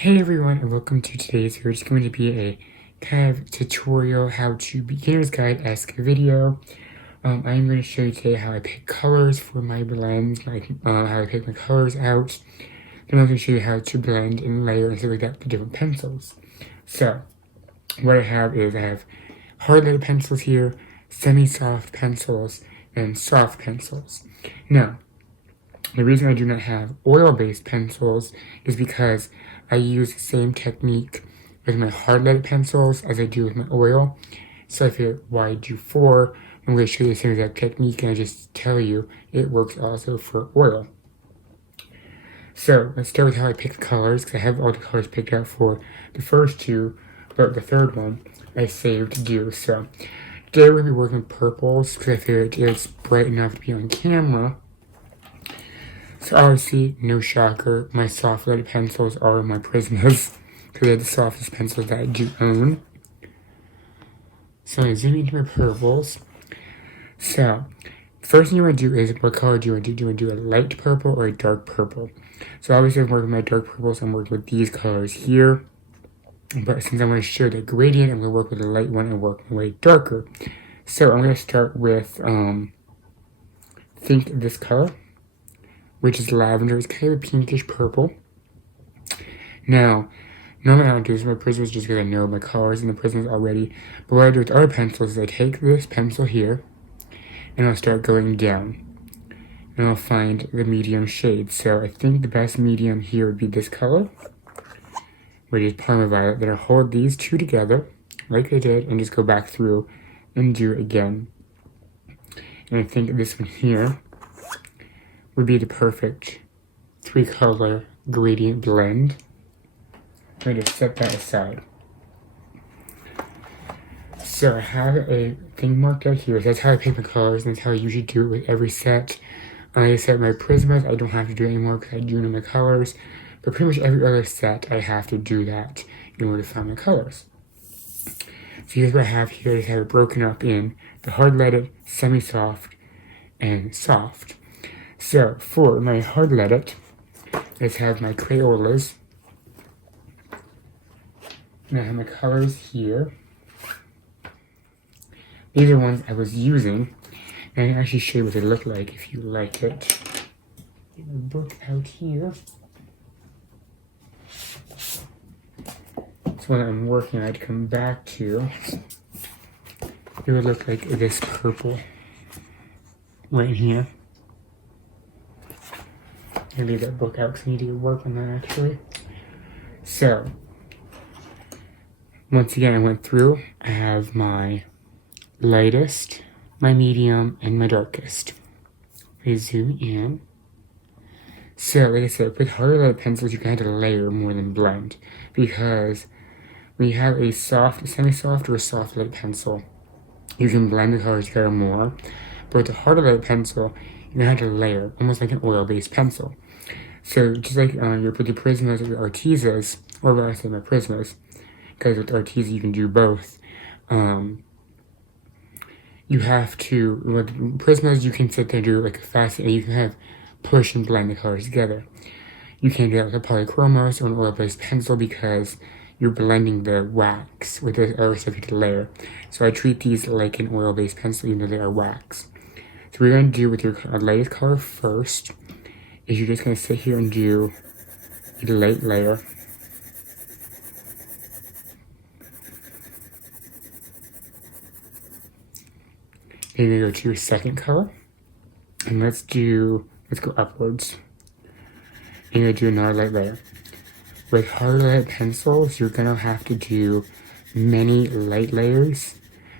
Hey everyone, and welcome to today's video. It's going to be a kind of tutorial, how to beginner's guide-esque video. I'm going to show you today how I pick colors for my blends, like how I pick my colors out. Then I'm going to show you how to blend and layer and stuff like that with different pencils. So, what I have is I have hard lead pencils here, semi-soft pencils, and soft pencils. Now, the reason I do not have oil-based pencils is because I use the same technique with my hard lead pencils as I do with my oil. So I figured, why do 4? I'm going to show you the same exact technique, and I just tell you it works also for oil. So let's start with how I pick the colors, because I have all the colors picked out for the first two, but the third one I saved to do. So today we're going to be working with purples, because I figured it's bright enough to be on camera. So obviously, no shocker, my soft lead pencils are my Prismas, because they're the softest pencils that I do own. So I'm zooming into my purples. So, first thing you want to do is, what color do you want to do? Do you want to do a light purple or a dark purple? So obviously I'm working with my dark purples, I'm working with these colors here. But since I'm going to show the gradient, I'm going to work with the light one and work my way darker. So I'm going to start with, think this color, which is lavender. It's kind of a pinkish purple. Now, normally I don't do this with my Prismas just because I know my colors in the Prismas already. But what I do with other pencils is I take this pencil here, and I'll start going down. And I'll find the medium shade. So I think the best medium here would be this color, which is Parma Violet. Then I'll hold these two together, like I did, and just go back through and do it again. And I think this one here would be the perfect 3-color gradient blend. I'm going to set that aside. So I have a thing marked out here. That's how I pick my colors, and that's how I usually do it with every set. I set my Prismas, I don't have to do it anymore because I do know my colors. But pretty much every other set, I have to do that in order to find my colors. So here's what I have here. I have it broken up in the hard-leaded, semi-soft, and soft. So for my hard-leaded, let's have my Crayolas. And I have my colors here. These are ones I was using, and I can actually show you what they look like if you like it. Get my book out here. It's one I'm working on to come back to. It would look like this purple right here. I leave that book out because I need to work on that actually. So, once again, I went through. I have my lightest, my medium, and my darkest. I zoom in. So, like I said, with harder lead pencils, you can have to layer more than blend, because when you have a soft, semi-soft, or a soft lead pencil, you can blend the colors together more. But with the harder lead pencil, you have to layer, almost like an oil-based pencil. So just like you put the Prismas or the Artezas, or what I say my Prismas, because with Arteza you can do both. You have to, with Prismas you can sit there and do like a fast, and you can have push and blend the colors together. You can't do that with a polychromos or an oil-based pencil because you're blending the wax with the other stuff you have to layer. So I treat these like an oil-based pencil even though they are wax. So what you're going to do with your lightest color first is you're just going to sit here and do a light layer. Then you're going to go to your second color. And let's go upwards. And you're going to do another light layer. With hard lead pencils, you're going to have to do many light layers.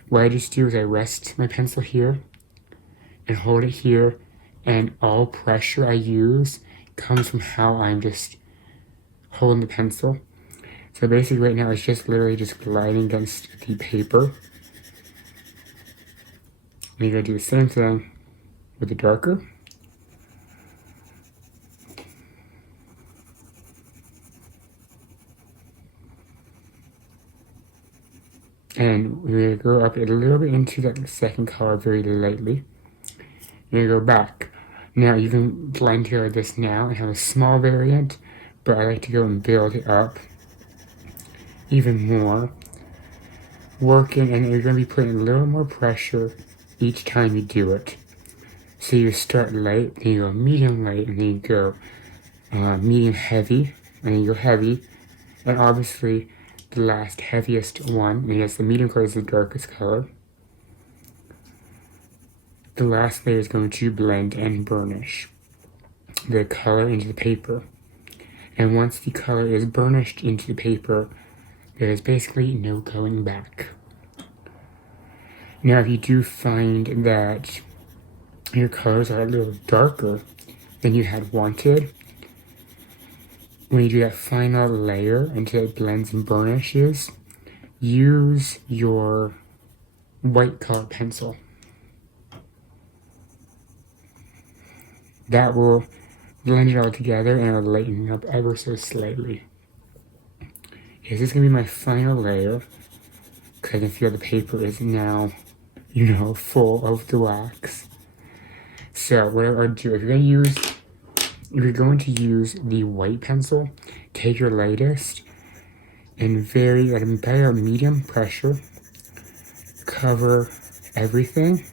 What I just do is I rest my pencil here and hold it here, and all pressure I use comes from how I'm just holding the pencil. So basically right now it's just literally just gliding against the paper. And you're going to do the same thing with the darker. And we're going to go up a little bit into that second color very lightly. You're going to go back. Now you can blend together this now and have a small variant, but I like to go and build it up even more. Working, and you're going to be putting a little more pressure each time you do it. So you start light, then you go medium light, and then you go medium heavy, and then you go heavy, and obviously the last heaviest one, and yes, the medium color is the darkest color. The last layer is going to blend and burnish the color into the paper. And once the color is burnished into the paper, there is basically no going back. Now, if you do find that your colors are a little darker than you had wanted, when you do that final layer until it blends and burnishes, use your white color pencil. That will blend it all together and it'll lighten it up ever so slightly. This is going to be my final layer, because I can feel the paper is now, full of the wax. So what I'll do, if you're going to use the white pencil, take your lightest and at a medium pressure, cover everything.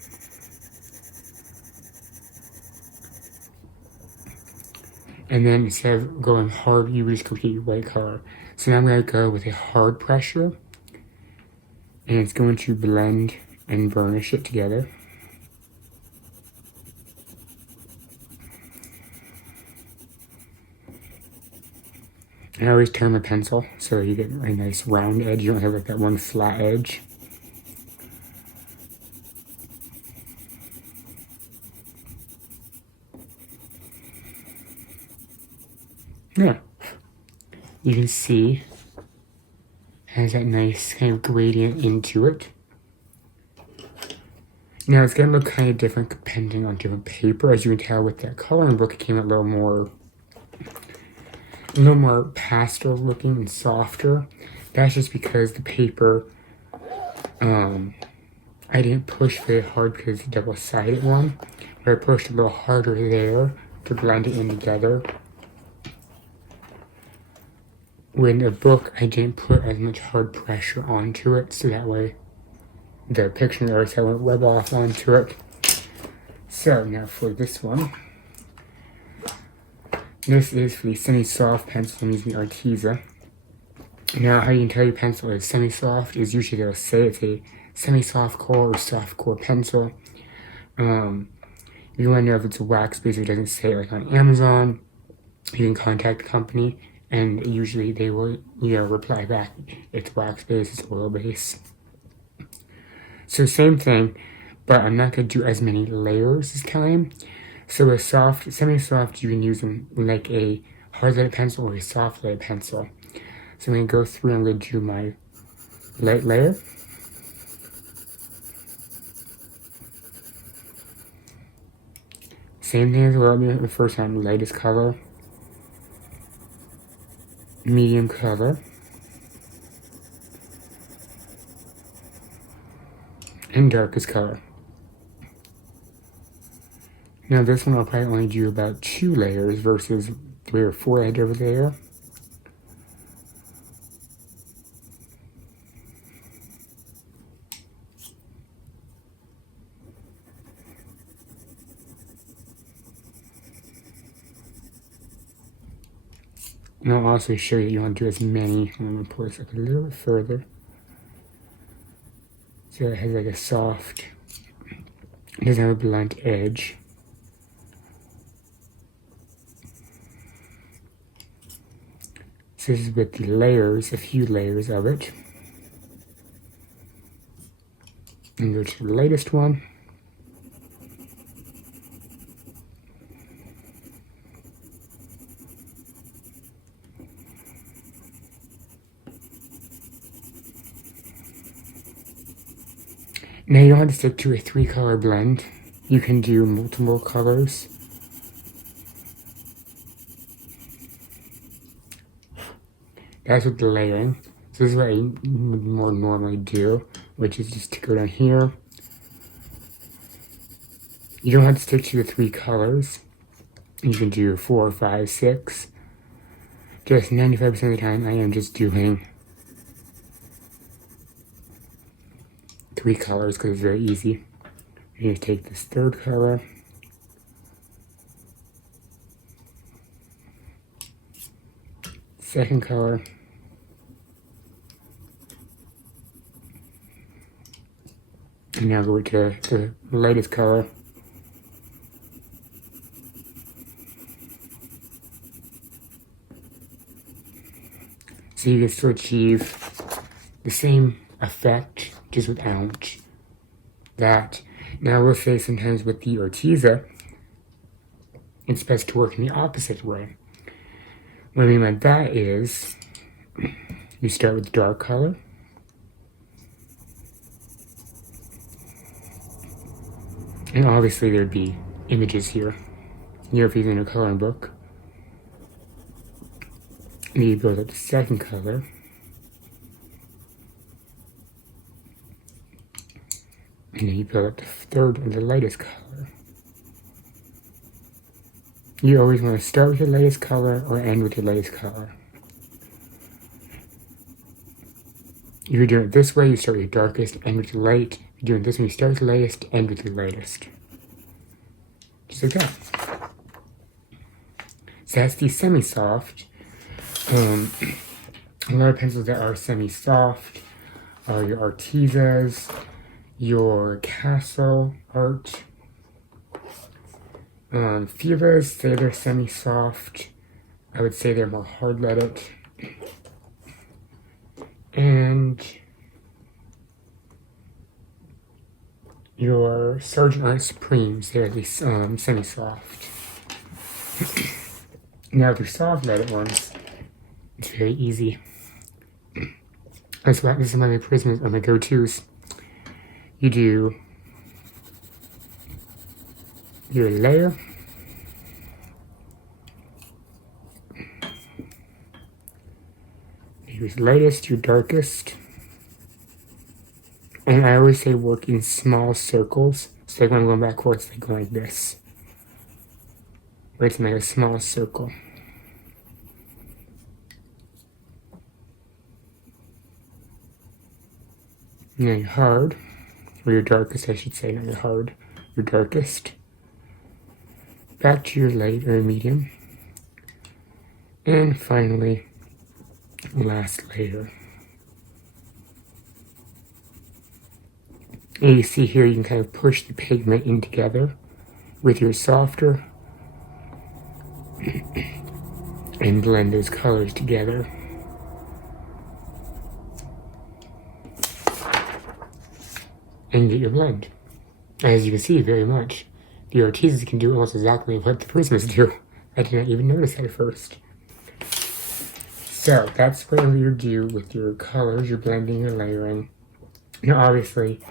And then instead of going hard, you just go get your white color. So now I'm going to go with a hard pressure, and it's going to blend and burnish it together. And I always turn my pencil so you get a nice round edge. You don't have like that one flat edge. Yeah. You can see it has that nice kind of gradient into it. Now it's going to look kind of different depending on different paper. As you can tell with that coloring book, it came out a little more pastel looking and softer. That's just because the paper, I didn't push very hard because it's a double-sided one, but I pushed a little harder there to blend it in together. With a book, I didn't put as much hard pressure onto it, so that way the picture artist won't rub off onto it. So now for this one, this is for the semi-soft pencil. I'm using the Arteza. Now, how you can tell your pencil is semi-soft is usually they'll say it's a semi-soft core or soft core pencil. You want to know if it's a wax base, it doesn't say it like on Amazon. You can contact the company, and usually they will reply back. It's wax base, it's oil base. So same thing, but I'm not going to do as many layers this time. So a soft, semi-soft, you can use them like a hard lead pencil or a soft lead pencil. So I'm going to go through and I'm going to do my light layer. Same thing as well, the first time, lightest color, medium color, and darkest color. Now this one I'll probably only do about 2 layers versus 3 or 4 I did over there. And I'll also show you want to do as many. I'm going to pull this up a little bit further. So it has like a soft, it doesn't have a blunt edge. So this is with the layers, a few layers of it. And go to the latest one. Now you don't have to stick to a 3-color blend. You can do multiple colors. That's with the layering. So this is what I would more normally do, which is just to go down here. You don't have to stick to the 3 colors. You can do 4, 5, 6. just 95% of the time I am just doing 3 colors because it's very easy. You're going to take this third color, second color, and now go to the lightest color. So you can still achieve the same effect just without that. Now I will say sometimes with the Ortiza, it's best to work in the opposite way. What I mean by that is, you start with the dark color, and obviously there'd be images here. You're using a coloring book. And you build up the second color. And then you build up the third and the lightest color. You always want to start with the lightest color or end with the lightest color. If you're doing it this way, you start with the darkest, end with the light. If you're doing it this way, you start with the lightest, end with the lightest. Just like that. So that's the semi-soft. A lot of pencils that are semi-soft are your Artizas, your Castle Art. Fivas, say they're semi-soft. I would say they're more hard-leaded. And your Sergeant Art Supremes, they're at least semi-soft. Now the soft-leaded ones, it's very easy. That's why this is my prisms are my go-tos. You do your layer, your lightest, your darkest, and I always say work in small circles. So like when I'm going backwards, they go like this. Where it's like a small circle. And then your hard, or your darkest, I should say, not your hard, your darkest. Back to your light or medium. And finally, last layer. And you see here, you can kind of push the pigment in together with your softer and blend those colors together. And get your blend. As you can see, very much. The Ortizas can do almost exactly what the prisms do. I did not even notice that at first. So, that's what you do with your colors, your blending, your layering. Now, obviously,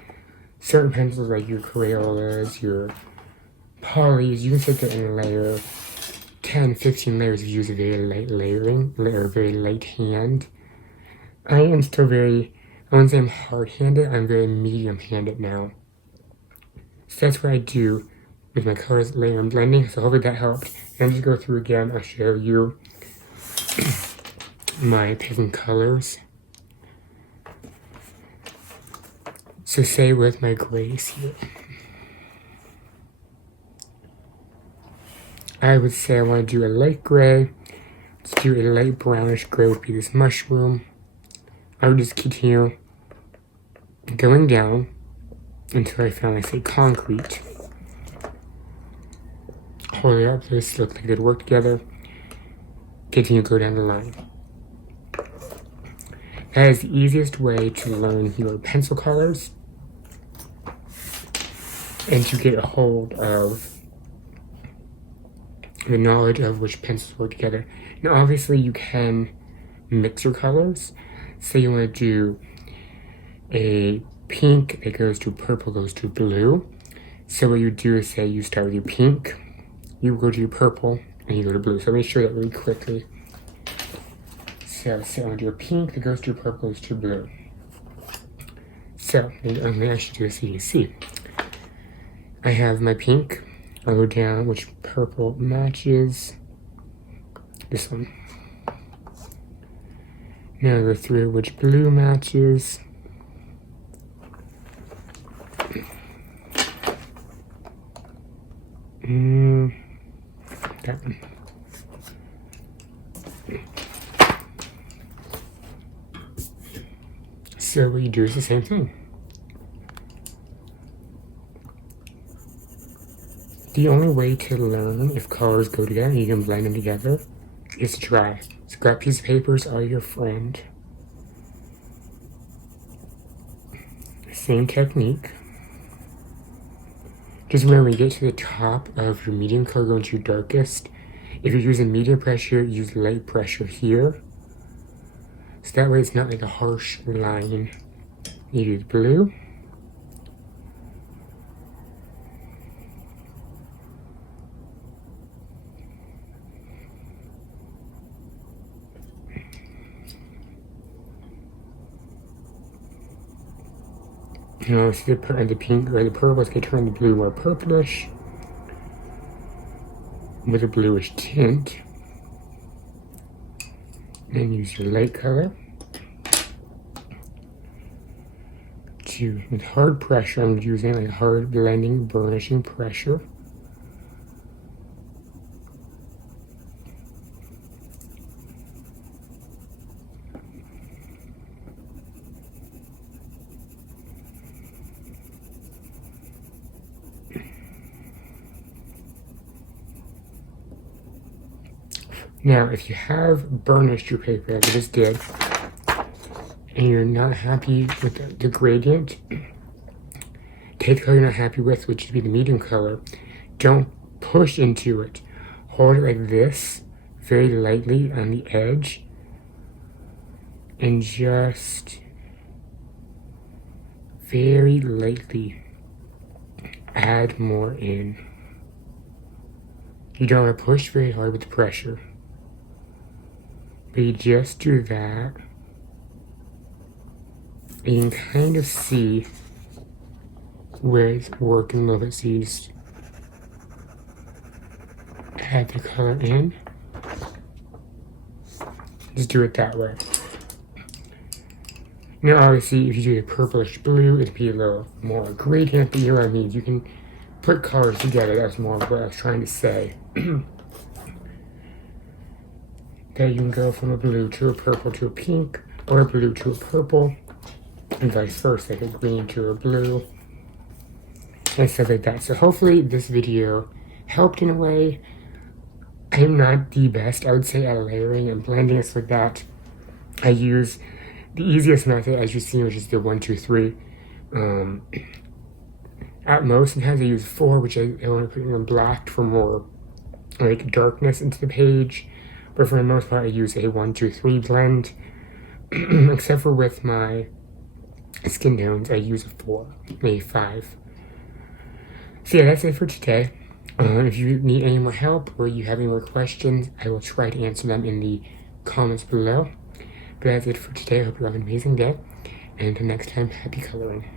certain pencils like your Crayolas, your Polys, you can take that and layer 10, 15 layers if you use a very light layering, or a very light hand. I am still very, I wouldn't say I'm hard-handed, I'm very medium-handed now. So that's what I do with my colors, layer, and blending, so hopefully that helped. And just go through again, I'll show you my pigment colors. So say with my grays here, I would say I want to do a light gray. Let's do a light brownish gray would be this mushroom. I would just continue going down until I found, like, say, concrete. Hold it up, this looks like it would work together. Continue to go down the line. That is the easiest way to learn your pencil colors and to get a hold of the knowledge of which pencils work together. Now, obviously, you can mix your colors. Say you want to do a pink that goes to purple, goes to blue. So what you do is say you start with your pink, you go to your purple, and you go to blue. So let me show that really quickly. So say I want to do a pink that goes to purple, goes to blue. So maybe I should do a so you can see. I have my pink. I'll go down which purple matches. This one. Now go through which blue matches. That one. So what you do is the same thing. The only way to learn if colors go together and you can blend them together is to try. So grab a piece of paper, are your friend. Same technique. Just remember, when you get to the top of your medium color, go into your darkest. If you're using medium pressure, use light pressure here. So that way it's not like a harsh line. You do the blue. You know, see the pink or the purple is going to turn the blue more purplish with a bluish tint. Then use your light color to, with hard pressure, I'm using like hard blending, burnishing pressure. Now, if you have burnished your paper, like I just did, and you're not happy with the gradient, take the color you're not happy with, which would be the medium color. Don't push into it. Hold it like this, very lightly on the edge, and just very lightly add more in. You don't want to push very hard with the pressure. But you just do that, and you can kind of see where it's working a little bit. So you just add the color in. Just do it that way. Now obviously if you do the purplish blue, it'd be a little more gradient, but you know what I mean. You can put colors together. That's more of what I was trying to say. That you can go from a blue to a purple to a pink, or a blue to a purple, and vice versa, like a green to a blue, and stuff like that. So hopefully this video helped in a way. I'm not the best, I would say, at layering and blending and stuff like that. I use the easiest method, as you've seen, which is the 1, 2, 3. At most, sometimes I use 4, which I want to put in black for more like darkness into the page. But for the most part, I use a 1, 2, 3 blend. Except for with my skin tones, I use a 4, maybe 5. So yeah, that's it for today. If you need any more help or you have any more questions, I will try to answer them in the comments below. But that's it for today. I hope you have an amazing day. And until next time, happy coloring.